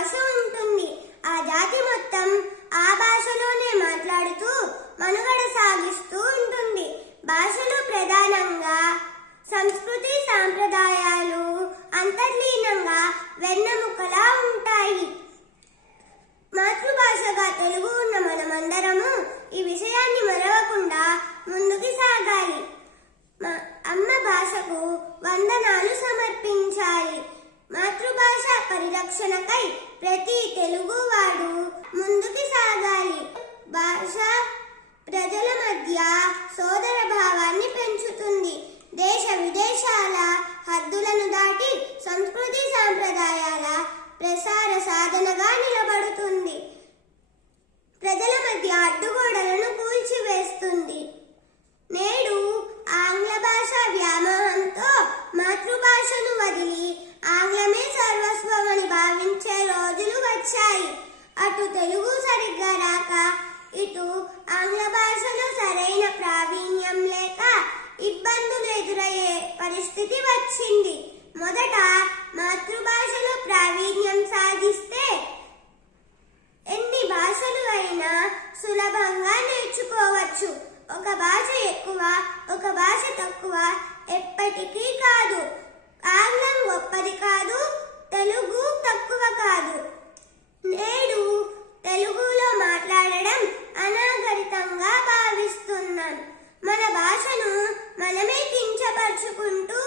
భాష ఉంటుంది. ఆ జాతి మొత్తం ఆ భాషలోనే మాట్లాడుతూ మనుగడ సాగిస్తూ ఉంటుంది. భాషలో ప్రధానంగా సంస్కృతి సాంప్రదాయాలు అంతర్లీనంగా వెన్నెముకలా ఉంటాయి. మాతృభాషగా తెలుగు ఉన్న మనమందరము ఈ విషయాన్ని మరవకుండా ముందుకు సాగాలి. అమ్మ భాషకు వందనాలు సమర్పించాలి. మాతృభాష పరిరక్షణకై ప్రతి తెలుగువాడు ముందుకు సాగాలి. భాష ప్రజల మధ్య సోదర భావాన్ని పెంచుతుంది. దేశ విదేశాల హద్దులను దాటి సంస్కృతి సాంప్రదాయాల ప్రసార సాధనగా నిలబడుతుంది. ప్రజల మధ్య అడ్డుగోడలను కూల్చివేస్తుంది. నేడు ఆంగ్ల భాష వ్యామోహంతో మాతృభాషను వదిలి ఆంగ్లమే సర్వస్వమని భావించే రోజులు వచ్చాయి. అటు తెలుగు సరిగ్గా రాక, ఇటు ఆంగ్ల భాషలో సరైన ప్రావీణ్యం లేక ఇబ్బందులు ఎదురయ్యే పరిస్థితి వచ్చింది. మొదట మాతృభాషలో ప్రావీణ్యం సాధిస్తే ఎన్ని భాషలు అయినా సులభంగా నేర్చుకోవచ్చు. ఒక భాష ఎక్కువ, ఒక భాష తక్కువ ఎప్పటికీ కాదు. ఆంగ్లం గొప్పది కాదు, తెలుగు తక్కువ కాదు. నేడు తెలుగులో మాట్లాడడం అనాగరికంగా భావిస్తున్నాం. మన భాషను మనమే కించపరుచుకుంటూ